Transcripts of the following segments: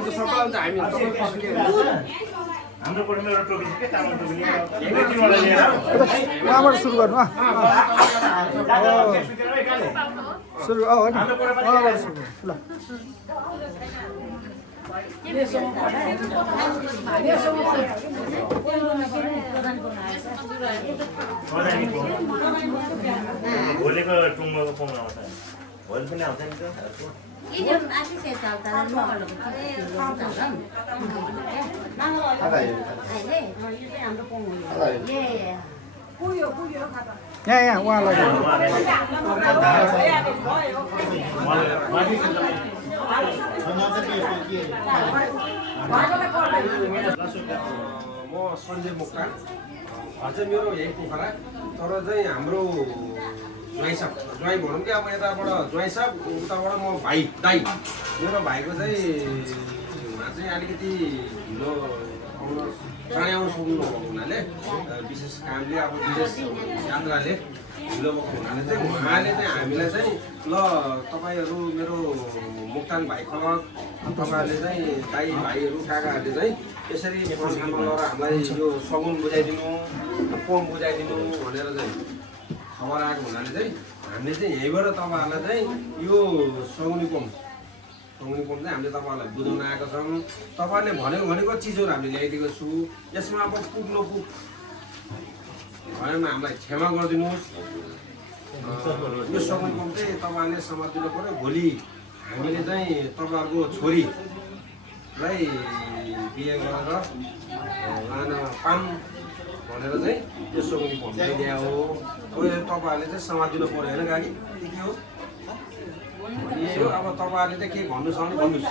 हुन्छ सबैलाई हुन्छ हामी हाम्रो कोठीमा एउटा टोपी छ के चामल टोपी एकैचोटि लिएर कहाँबाट सुरु गर्नु सुरु हो नि कहाँबाट सुरु ल भोलिको टुङ्गोको पाउन आउँछ भोलि पनि आउँछ नि यहाँ उहाँलाई म सञ्जय मुक्ता घर चाहिँ मेरो यही पोखरा तर चाहिँ हाम्रो ज्वाइँ भनौँ कि अब यताबाट ज्वाइँ साहब उताबाट म भाइ दाइ मेरो भाइको चाहिँ अलिकति ढिलो चाँडै आउनु सक्नु नभएको हुनाले विशेष कामले अब विदेश यात्राले ढिलो भएको हुनाले चाहिँ उहाँले चाहिँ हामीलाई चाहिँ ल तपाईँहरू मेरो मुक्तान भाइ खलक तपाईँहरूले चाहिँ दाइ भाइहरू काकाहरूले चाहिँ यसरी प्रशान्त गरेर हामीलाई यो सगुन बुझाइदिनु पोम बुझाइदिनु भनेर चाहिँ खबर आएको हुनाले चाहिँ हामीले चाहिँ यहीँबाट तपाईँहरूलाई चाहिँ यो सगुनी पोम चाहिँ हामीले तपाईँहरूलाई बुझाउन आएको छौँ तपाईँहरूले भनेको चिजहरू हामीले ल्याइदिएको छु यसमा अब पुग नपुग भएन हामीलाई क्षमा गरिदिनुहोस् यो सगुनी पोम चाहिँ तपाईँहरूले समातिनु पऱ्यो भोलि हामीले चाहिँ तपाईँहरूको छोरीलाई बिहे गरेर लान पाऊँ भनेर चाहिँ यो सगुनी पोम ल्याइदिया हो अब तपाईँहरूले चाहिँ समातिनु पऱ्यो होइन गाडी के हो यही हो अब तपाईँहरूले चाहिँ के भन्नु छ भने भन्नुहोस्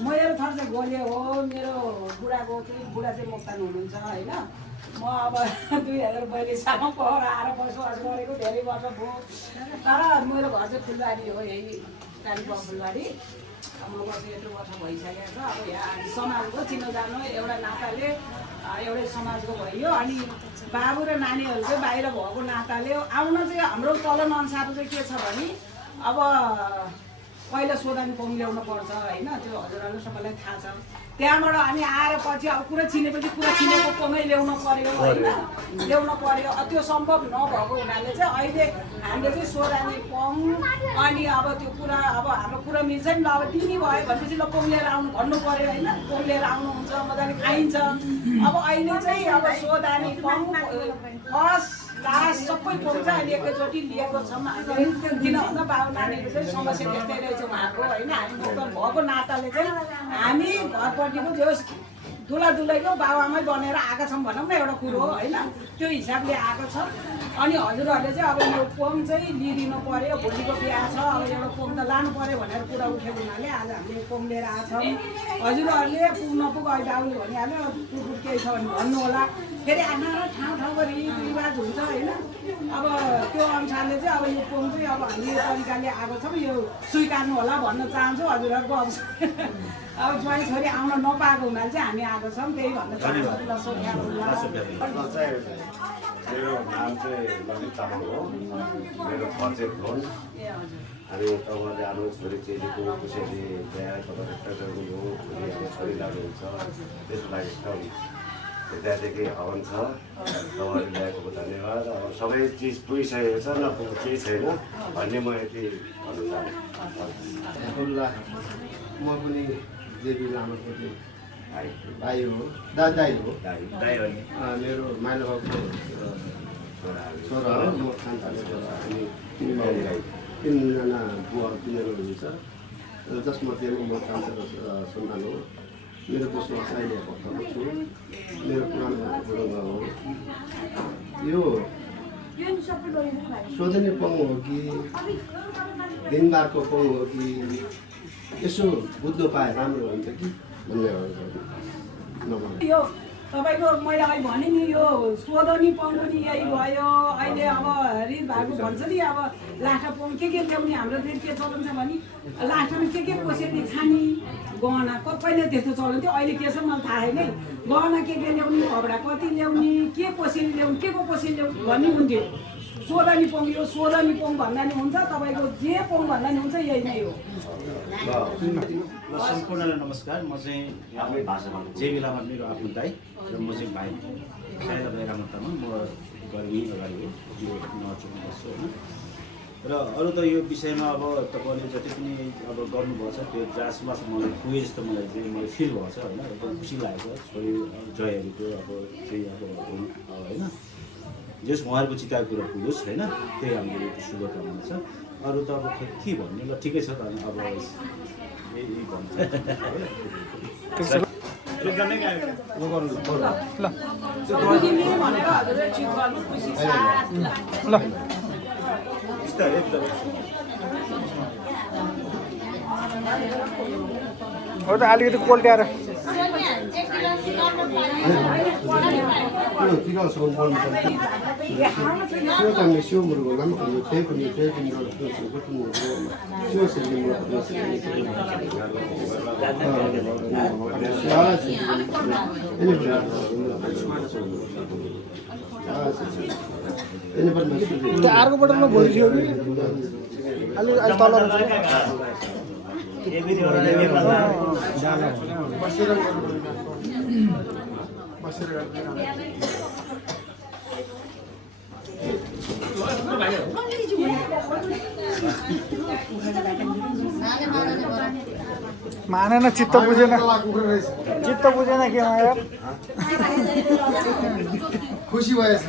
मेरो थर चाहिँ गोले हो मेरो बुढाको चाहिँ बुढा चाहिँ मोक्तान हुनुहुन्छ होइन म अब 2042 सालमा पहर आएर बसोबास गरेको धेरै वर्ष भयो तर मेरो घर चाहिँ फुलबारी हो यही कालिम्पोङ फुलबारी म बसेको यत्रो वर्ष भइसकेको छ अब यहाँ समाजको चिनो जानु एउटा नाताले एउटै समाजको भयो अनि बाबु र नानीहरू चाहिँ बाहिर भएको नाताले आउन चाहिँ हाम्रो चलन अनुसार चाहिँ के छ भने अब पहिला सोधानी पोम ल्याउनु पर्छ होइन त्यो हजुरहरूले सबैलाई थाहा छ त्यहाँबाट अनि आएर पछि अब कुरा चिनेपछि कुरा चिनेको पोमै ल्याउनु पर्यो होइन ल्याउनु पर्यो त्यो सम्भव नभएको हुनाले चाहिँ अहिले हामीले चाहिँ सोधानी पोम अनि अब त्यो कुरा अब हाम्रो कुरा मिल्छ नि अब तिमी भयो भनेपछि ल पोम लिएर आउनु भन्नु पर्यो होइन पोम लिएर आउनुहुन्छ मजाले खाइन्छ अब अहिले चाहिँ अब सोधानी पोम फर्स्ट लास्ट सबै पोम चाहिँ अहिले एकैचोटि लिएको छौँ हामीले किन भन्दा बाबु नानीहरू चाहिँ समस्या त्यस्तै रहेछ उहाँको होइन हामी मुक्त भएको नाताले चाहिँ हामी घरपट्टिको जो दुलाईको बाबुआमै बनेर आएका छौँ भनौँ न एउटा कुरो हो होइन त्यो हिसाबले आएको छ अनि हजुरहरूले चाहिँ अब यो पोम चाहिँ लिइदिनु पर्यो भोलिको बिहा छ अब एउटा पोम त लानु पर्यो भनेर कुरा उठेको हुनाले आज हामीले पोम लिएर आएको छौँ हजुरहरूले पुग नपुग अहिले आउने भनिहाल्यो पुग केही छ भने भन्नु होला फेरि आफ्नो ठाउँको रीतिरिवाज हुन्छ होइन अब त्यो अनुसारले चाहिँ अब यो पोम चाहिँ अब हामी यो तरिकाले आएको छौँ यो स्वीकार्नु होला भन्न चाहन्छु हजुरहरूको अब ज्वाइँ छोरी आउन नपाएको हुनाले चाहिँ हामी आएको छौँ त्यही भन्न चाहन्छु मेरो नाम चाहिँ ललित तामाङ हो मेरो घर चाहिँ भोन अनि तपाईँले आफ्नो छोरी चेलीको कसैले बिहा तपाईँले गर्नु हो छोरी लानुहुन्छ त्यसको लागि त्यहाँदेखि हवन छ तपाईँले ल्याएको धन्यवाद अब सबै चिज पुगिसकेको छ न केही छैन भन्ने म यति भन्न चाहन्छु म पनि देवी लामाको भाइ हो दाइ हो मेरो माइला बाबुको छोरा हो म खानपाले छोरा अनि तिनजना बुवाहरू तिनीहरू हुनुहुन्छ जसमध्येमा म कान्छाको सन्तान हो मेरो दोस्रो अहिले भक्तको छु मेरो पुरानो बुढोमा हो यो सोधनी पङ हो कि दिनबारको पङ हो कि यसो बुझ्नु पाए राम्रो हुन्छ कि भन्ने यो तपाईँको मैले अहिले भने नि यो सोधनी पोम पनि यही भयो अहिले अब रित भएको भन्छ नि अब लाठा पोम के ल्याउने हाम्रो फेरि के चलन छ भने लाठामा के कोसेली खाने गहना पहिला त्यस्तो चलन थियो अहिले के छ मलाई थाहा छैन गहना के ल्याउने हबडा कति ल्याउने के कोसेली ल्याउने के को कोसेली ल्याउने भन्ने हुन्थ्यो सोधनी पोङ यो सोधनी पोङ भन्दा नि हुन्छ तपाईँको जे पोङ भन्दा नि हुन्छ यही नै हो ल सम्पूर्णलाई नमस्कार म चाहिँ आफ्नै भाषामा जे बेलामा मेरो आफ्नो दाइ र म चाहिँ भाइ सायद भाइ रामतामा म गर्मी अगाडि हो यो नचुक्नु बस्छु होइन र अरू त यो विषयमा अब तपाईँले जति पनि अब गर्नुभएको छ त्यो जहाँसम्म मलाई पुगे जस्तो मलाई चाहिँ मलाई फिल भएको छ होइन एकदम खुसी लागेको छ छोरी जयहरूको अब चाहिँ अब होइन जस उहाँहरूको चिताएको कुरा पुगोस् होइन त्यही हाम्रो एउटा शुभकामना छ अरू त अब के भन्ने ल ठिकै छ त अब यही भन्छ भनेर हजुरले ठिक गर्नु खुसी साथ ल हो त अलिकति कोल्ट्याएर त्यो अर्को बोतलमा भइसक्यो कि अलि अहिले तल मानेन चित्त बुझेन के यार खुसी भएछ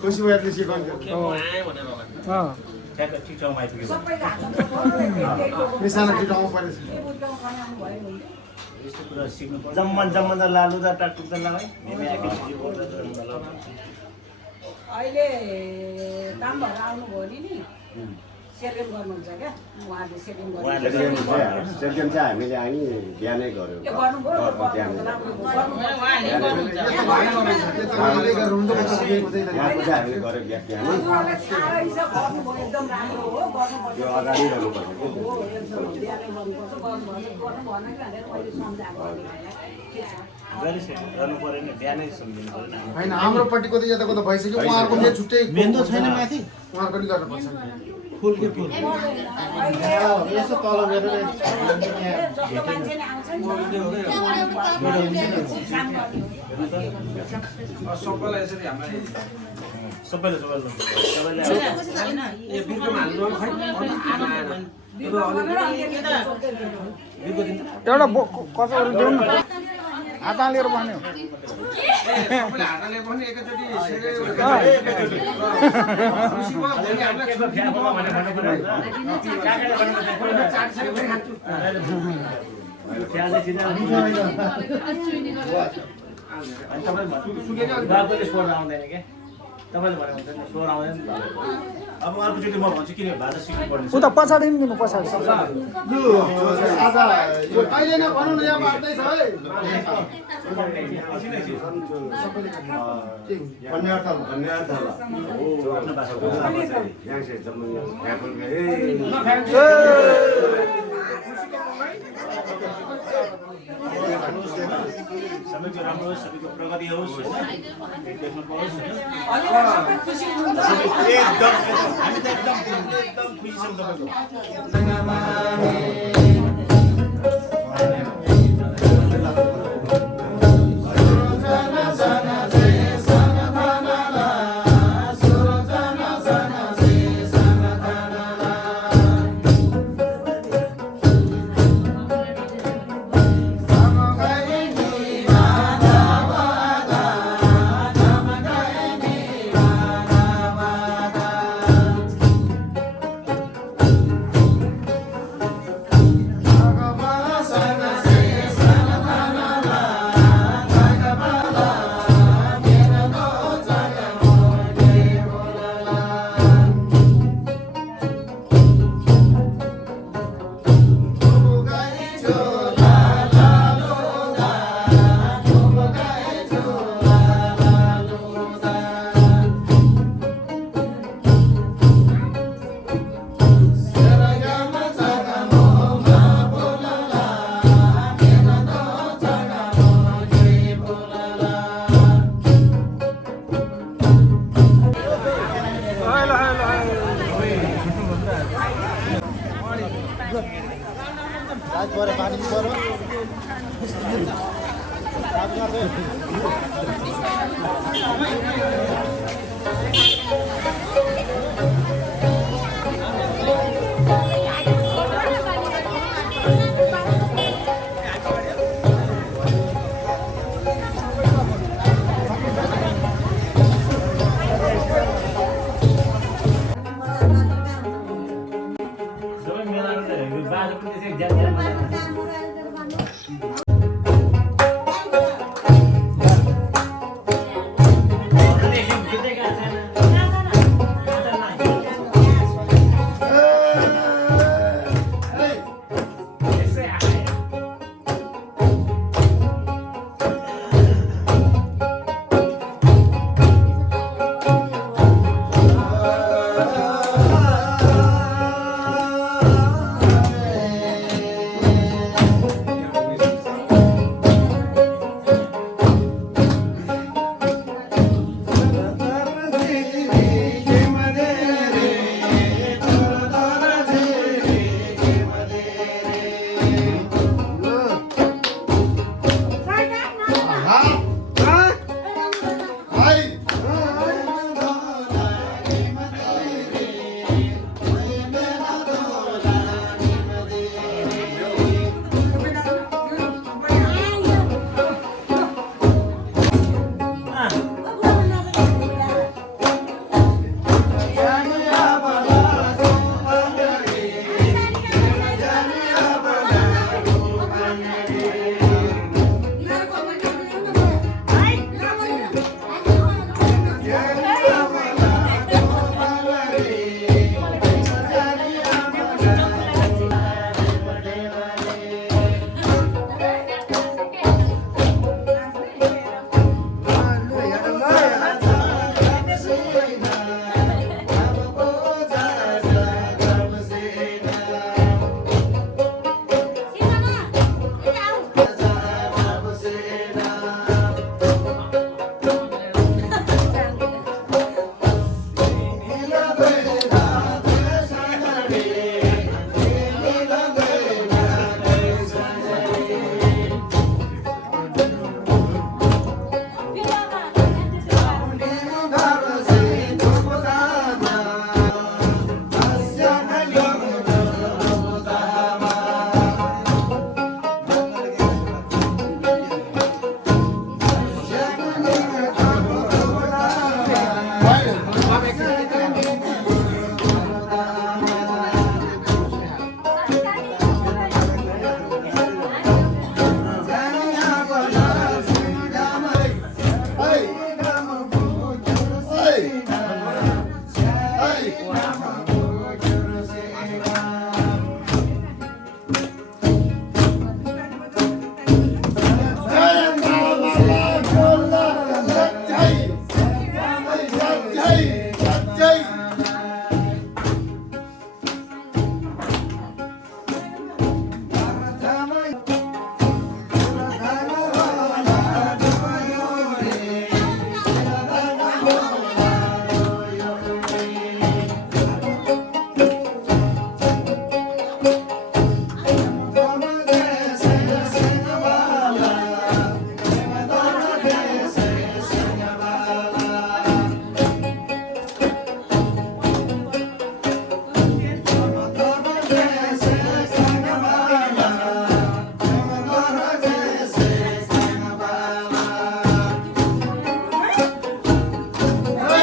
खुसी भएर ठिक ठाउँमा आइपुग्यो निशाना ठाउँमा परेछ यस्तो कुरा सिक्नु जम्मा त लालु त टाटुक त ला है अहिले काम भएर आउनुभयो नि सेकेन्ड गर्नुहुन्छ क्या उहाँले सेकेन्ड गर्नु सेकेन्ड चाहिँ हामीले हामी बिहानै गऱ्यौँ हामीले गऱ्यौँ एकदम राम्रो हो यो अगाडि गर्नुपर्छ गर्नु पऱ्यो नि बिहानै सम्झिनु पऱ्यो होइन हाम्रोपट्टिको त यताको त भइसक्यो उहाँहरूको पनि छुट्टै मेन त छैन माथि उहाँको पनि गर्नुपर्छ फुल के फुल यसो तल हेरेर सबैलाई यसरी हामीलाई सबैले यो बिर्कोमा हाल्नु खै एउटा कचौरी देऊ न हात हालेर भन्यो सबैले हातले पनि एकैचोटि तपाईँले स्वर आउँदैन क्या तपाईँले भने हुन्छ नि स्वर आउँदैन अब अर्कोचोटि म भन्छु किन भाषा सिक्नु पर्ने उता पछाडि नि दिनु पछाडि यो कहिले नै भनौँ न यहाँ बाट्दै छ है सबैको राम्रो होस् सबैको प्रगति होस् होइन देख्नु पाओस् एकदम हामी त एकदम खुसी छौँ आज पऱ्यो पानी पऱ्यो सबै मेलामा त बाजा पनि त्यसै ज्यान ज्यान Hey!